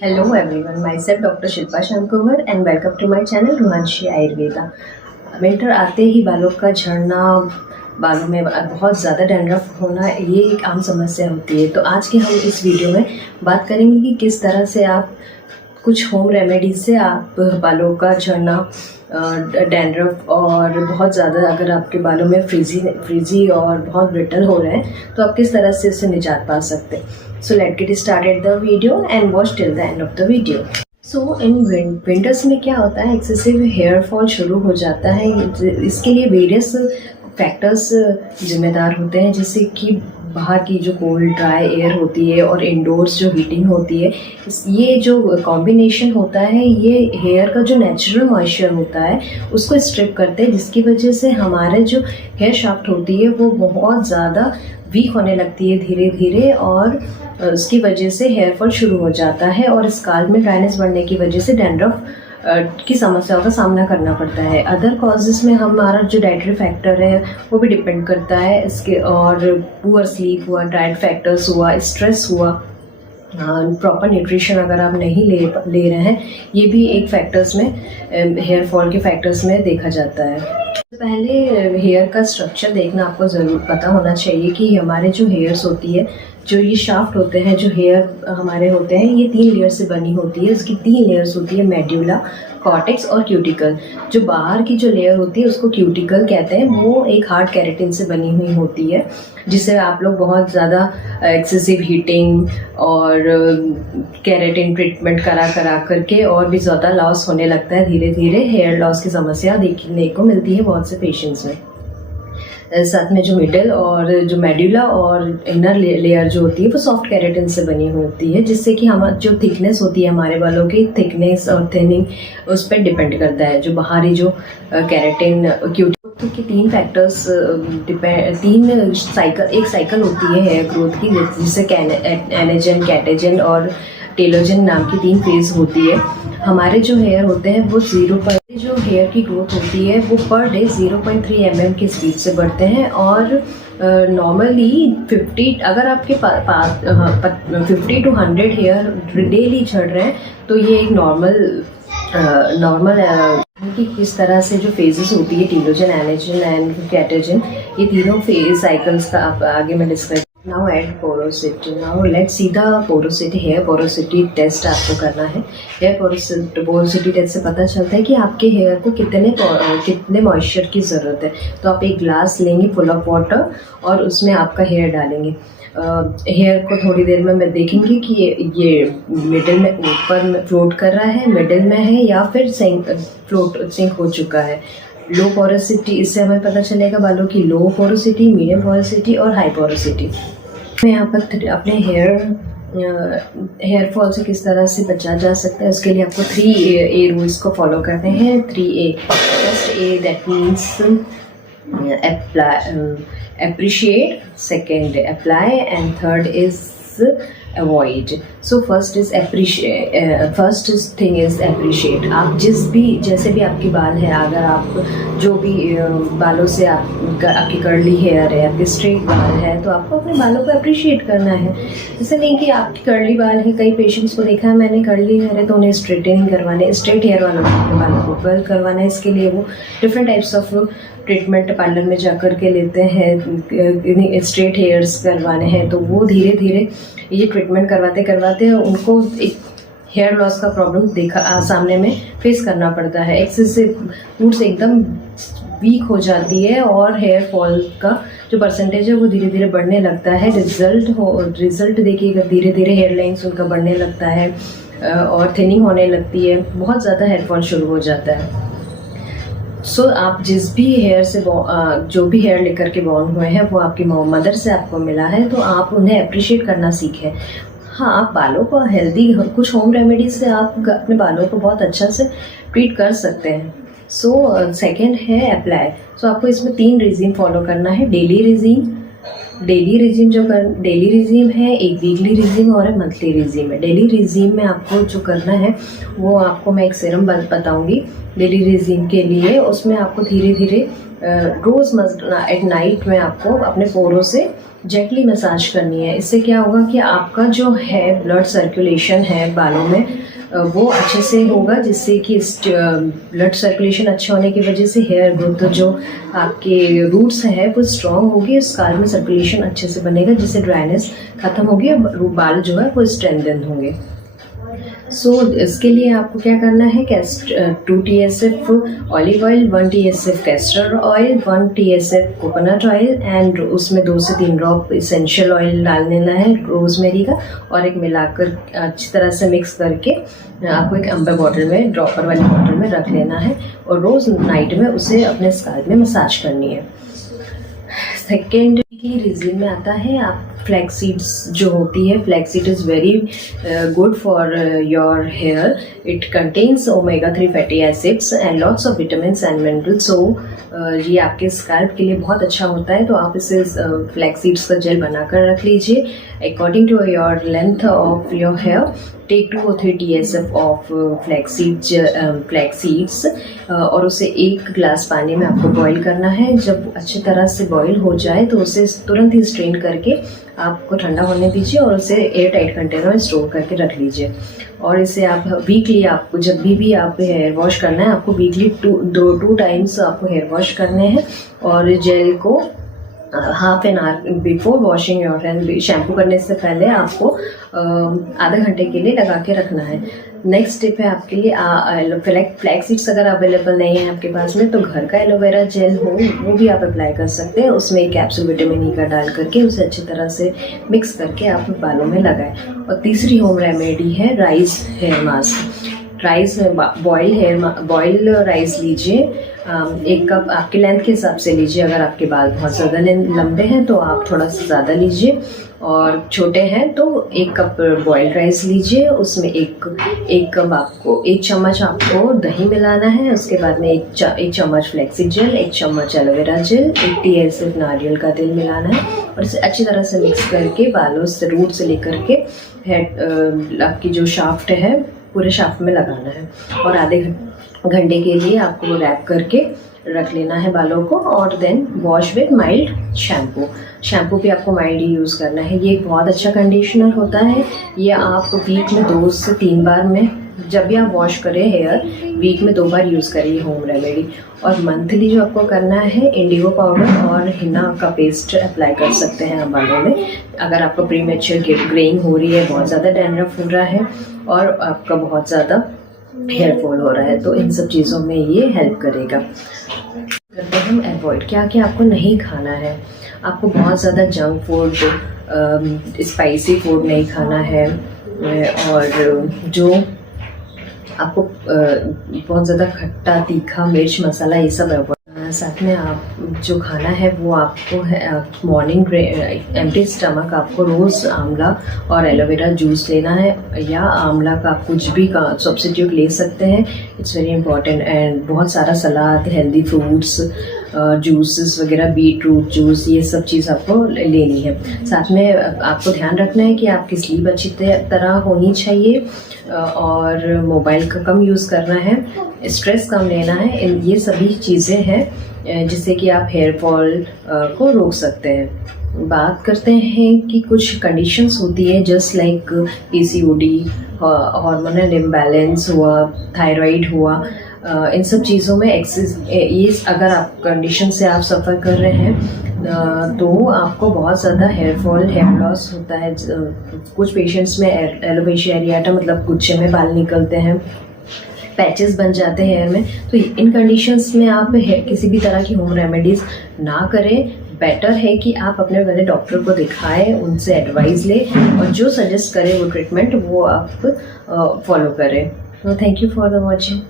Hello everyone, myself Dr. Shilpa Shamkumar and welcome to my channel Ruhanshi Ayurveda. Winter आते ही बालों का झड़ना, बालों में बहुत ज़्यादा डैंड्रफ होना ये एक आम समस्या होती है। तो आज के हम इस वीडियो में बात करेंगे कि किस तरह से आप कुछ होम रेमेडीज से आप बालों का झड़ना, डैंड्रफ और बहुत ज़्यादा अगर आपके बालों में फ्रीजी और बहुत ब्रिटल हो रहे हैं तो आप किस तरह से इससे निजात पा सकते हैं। So let get started the video and watch till the end of the video. So in winters में क्या होता है, एक्सेसिव हेयर फॉल शुरू हो जाता है। इसके लिए वेरियस फैक्टर्स जिम्मेदार होते हैं, जैसे कि बाहर की जो कोल्ड ड्राई एयर होती है और इंडोर्स जो हीटिंग होती है, ये जो कॉम्बिनेशन होता है ये हेयर का जो नेचुरल मॉइस्चर होता है उसको स्ट्रिप करते हैं, जिसकी वजह से हमारे जो हेयर शाफ्ट होती है वो बहुत ज़्यादा वीक होने लगती है धीरे धीरे, और उसकी वजह से हेयर फॉल शुरू हो जाता है और स्काल्प में ड्राइनेस बढ़ने की वजह से डैंड्रफ की समस्याओं का सामना करना पड़ता है। अदर कॉजेज़ में हमारा जो डाइटरी फैक्टर है वो भी डिपेंड करता है इसके, और पुअर स्लीप हुआ, डाइट फैक्टर्स हुआ, स्ट्रेस हुआ, प्रॉपर न्यूट्रिशन अगर आप नहीं ले रहे हैं, ये भी एक फैक्टर्स में हेयर फॉल के फैक्टर्स में देखा जाता है। पहले हेयर का स्ट्रक्चर देखना आपको ज़रूर पता होना चाहिए कि हमारे जो हेयर्स होती है, जो ये शाफ्ट होते हैं, जो हेयर हमारे होते हैं, ये 3 लेयर से बनी होती है। इसकी 3 लेयर्स होती है, मेड्यूला, कॉर्टेक्स और क्यूटिकल। जो बाहर की जो लेयर होती है उसको क्यूटिकल कहते हैं, वो एक हार्ड केराटिन से बनी हुई होती है, जिससे आप लोग बहुत ज़्यादा एक्सेसिव हीटिंग और केराटिन ट्रीटमेंट करा करके और भी ज़्यादा लॉस होने लगता है। धीरे धीरे हेयर लॉस की समस्या देखने को मिलती है बहुत से पेशेंट्स में। साथ में जो मिडल और जो मेड्यूला और इनर लेयर जो होती है वो सॉफ्ट केराटिन से बनी हुई होती है, जिससे कि हम जो थिकनेस होती है हमारे बालों की थिकनेस और थिनिंग उस पर डिपेंड करता है। जो बाहरी जो केराटिन क्यूटिकल के 3 फैक्टर्स एक साइकिल होती है हेयर ग्रोथ की, जिससे एनेजन, कैटेजन और टेलोजन नाम की 3 फेज होती है। हमारे जो हेयर होते हैं वो जो हेयर की ग्रोथ होती है वो पर डे 0.3 mm की स्पीड से बढ़ते हैं, और नॉर्मली 50 अगर आपके पास 50 to 100 हेयर डेली झड़ रहे हैं तो ये एक नॉर्मल कि किस तरह से जो फेजेस होती है टेलोजन, एनेजन एंड कैटेजन, ये तीनों फेज साइकिल्स का आप आगे मैं discuss. Now add porosity. Now let's see the porosity. Hair porosity test आपको करना है। Hair porosity test से पता चलता है कि आपके हेयर को कितने मॉइस्चर की ज़रूरत है। तो आप एक ग्लास लेंगे फुल ऑफ वाटर और उसमें आपका हेयर डालेंगे। हेयर को थोड़ी देर में मैं देखेंगे कि ये मिडिल में ऊपर में फ्लोट कर रहा है, मिडिल में है, या फिर सिंक हो चुका है। लो पोरोसिटी, इससे हमें पता चलेगा बालों की लो पोरोसिटी, मीडियम पोरोसिटी और हाई पोरोसिटी। मैं यहाँ पर अपने हेयर फॉल से किस तरह से बचा जा सकता है उसके लिए आपको 3A रूल्स को फॉलो करने हैं। 3A, first A that means appreciate, second apply and third is avoid. So first thing is appreciate. आप जैसे भी आपके बाल है, अगर आप जो भी बालों से आपकी कर्ली हेयर है, आपके स्ट्रेट बाल है, तो आपको अपने बालों को अप्रिशिएट करना है। जैसे नहीं कि आपकी कर्ली बाल है, कई पेशेंट्स को देखा है मैंने, कर्ली हेयर है तो उन्हें स्ट्रेटनिंग करवाने, स्ट्रेट हेयर वालों को बालों को कर्ल करवाना है। इसके लिए वो different types of treatment parlour में जाकर के लेते हैं, स्ट्रेट हेयर्स करवाने हैं। तो वो धीरे धीरे ये ट्रीटमेंट करवाते उनको एक हेयर लॉस का प्रॉब्लम सामने में फेस करना पड़ता है। एक्सेसिव रूट्स एकदम वीक हो जाती है और हेयर फॉल का जो परसेंटेज है वो धीरे धीरे बढ़ने लगता है। रिजल्ट देखिएगा, धीरे धीरे हेयर लाइन्स उनका बढ़ने लगता है और थिनिंग होने लगती है, बहुत ज़्यादा हेयर फॉल शुरू हो जाता है। आप जिस भी हेयर से जो भी हेयर लेकर के बॉर्न हुए हैं वो आपकी मदर से आपको मिला है, तो आप उन्हें अप्रिशिएट करना सीखें। हाँ, आप बालों को हेल्दी कुछ होम रेमेडीज से आप अपने बालों को बहुत अच्छा से ट्रीट कर सकते हैं। सेकेंड है अप्लाई। आपको इसमें 3 रेजीम फॉलो करना है। डेली रेजीम, डेली रिजीम है, एक वीकली रिजीम और एक मंथली रिजीम है। डेली रिजीम में आपको जो करना है वो आपको मैं एक सीरम बताऊंगी डेली रिजीम के लिए। उसमें आपको धीरे धीरे रोज़ एट नाइट में आपको अपने पोरों से जेंटली मसाज करनी है। इससे क्या होगा कि आपका जो है ब्लड सर्कुलेशन है बालों में वो अच्छे से होगा, जिससे कि ब्लड सर्कुलेशन अच्छे होने की वजह से हेयर ग्रोथ जो आपके रूट्स है वो स्ट्रॉन्ग होगी, स्काल्प में सर्कुलेशन अच्छे से बनेगा, जिससे ड्राइनेस खत्म होगी और बाल जो है वो स्ट्रेंथन होंगे। सो इसके लिए आपको क्या करना है, 2 TSF olive oil, 1 TSF castor oil, 1 TSF coconut oil and उसमें 2 से 3 ड्रॉप इसेंशियल ऑयल डाल देना है रोजमेरी का, और एक मिलाकर अच्छी तरह से मिक्स करके आपको एक अम्बर बॉटल में, ड्रॉपर वाली बॉटल में रख लेना है और रोज़ नाइट में उसे अपने स्काल्प में मसाज करनी है। सेकेंड की रिजीम में आता है आप फ्लैक्स सीड्स जो होती है। Flax seed is very good for your hair. It contains omega-3 fatty acids and lots of vitamins and minerals. So ये आपके स्कैल्प के लिए बहुत अच्छा होता है। तो आप इसे फ्लैक्स सीड्स का जेल बनाकर रख लीजिए according to your length of your hair. Take 2 or 3 TSF of flax seeds और उसे 1 गिलास पानी में आपको बॉईल करना है। जब अच्छी तरह से बॉईल हो जाए तो उसे तुरंत ही स्ट्रेन करके आपको ठंडा होने दीजिए और उसे एयर टाइट कंटेनर में स्टोर करके रख लीजिए। और इसे आप वीकली, आपको जब भी आप हेयर वॉश करना है, आपको वीकली 2 टाइम्स आपको हेयर वॉश करने हैं। और जेल को half an hour before washing your hand, shampoo करने से पहले आपको आधा घंटे के लिए लगा के रखना है। नेक्स्ट स्टेप है आपके लिए फ्लैक्स सीड्स अगर अवेलेबल नहीं है आपके पास में तो घर का एलोवेरा जेल हो वो भी आप अप्लाई कर सकते हैं। उसमें एक कैप्सूल विटामिन ई का डाल करके उसे अच्छी तरह से मिक्स करके आप बालों में लगाएं। और तीसरी होम रेमेडी है rice hair mask. Rice boil rice लीजिए, 1 कप आपके लेंथ के हिसाब से लीजिए। अगर आपके बाल बहुत ज़्यादा लंबे हैं तो आप थोड़ा सा ज़्यादा लीजिए, और छोटे हैं तो 1 कप बॉइल्ड राइस लीजिए। उसमें एक कप आपको 1 चम्मच आपको दही मिलाना है। उसके बाद में 1 चम्मच फ्लैक्सीड जेल, 1 चम्मच एलोवेरा जेल, 1 TSF नारियल का तेल मिलाना है और इसे अच्छी तरह से मिक्स करके बालों से रूट से लेकर के हेड आपकी जो शाफ्ट है पूरे शाफ्ट में लगाना है। और आधे घंटे के लिए आपको रैप करके रख लेना है बालों को। और then wash with mild shampoo भी आपको माइल्ड ही यूज़ करना है। ये एक बहुत अच्छा कंडीशनर होता है। ये आप वीक में 2 से 3 बार में, जब भी आप वॉश करें हेयर, वीक में 2 बार यूज़ करिए होम रेमेडी। और मंथली जो आपको करना है, इंडिगो पाउडर और हिना का पेस्ट अप्लाई कर सकते हैं आप बालों में। अगर आपको प्रीमेच्योर ग्रेइंग हो रही है, बहुत ज़्यादा डैंड्रफ हो रहा है और आपका बहुत ज़्यादा हेयर फॉल हो रहा है, तो इन सब चीज़ों में ये हेल्प करेगा। करते हम अवॉइड, क्या क्या आपको नहीं खाना है। आपको बहुत ज़्यादा जंक फूड, स्पाइसी फूड नहीं खाना है, और जो आपको बहुत ज़्यादा खट्टा, तीखा, मिर्च, मसाला ये सब अवॉइड। साथ में आप जो खाना है वो आपको मॉर्निंग एम्प्टी स्टमक आपको रोज़ आंवला और एलोवेरा जूस लेना है, या आंवला का आप कुछ भी का सब्स्टिट्यूट ले सकते हैं। It's very important. एंड बहुत सारा सलाद, हेल्दी फ्रूट्स, जूसेस वगैरह, बीट रूट जूस, ये सब चीज़ आपको लेनी है। साथ में आपको ध्यान रखना है कि आपकी स्लीप अच्छी तरह होनी चाहिए और मोबाइल का कम यूज़ करना है, स्ट्रेस कम लेना है। ये सभी चीज़ें हैं जिससे कि आप हेयर फॉल को रोक सकते हैं। बात करते हैं कि कुछ कंडीशंस होती है just like PCOD, hormonal imbalance हुआ, थायराइड हुआ, इन सब चीज़ों में ये अगर आप कंडीशन से आप सफ़र कर रहे हैं तो आपको बहुत ज़्यादा हेयर फॉल, हेयर लॉस होता है। कुछ पेशेंट्स में एलोपेशिया एरियाटा मतलब गुच्छे में बाल निकलते हैं, पैचेस बन जाते हैं हेयर में। तो इन कंडीशंस में आप किसी भी तरह की होम रेमेडीज़ ना करें। बेटर है कि आप अपने वाले डॉक्टर को दिखाएं, उनसे एडवाइस लें और जो सजेस्ट करें वो ट्रीटमेंट वो आप फॉलो करें। Thank you for the watching.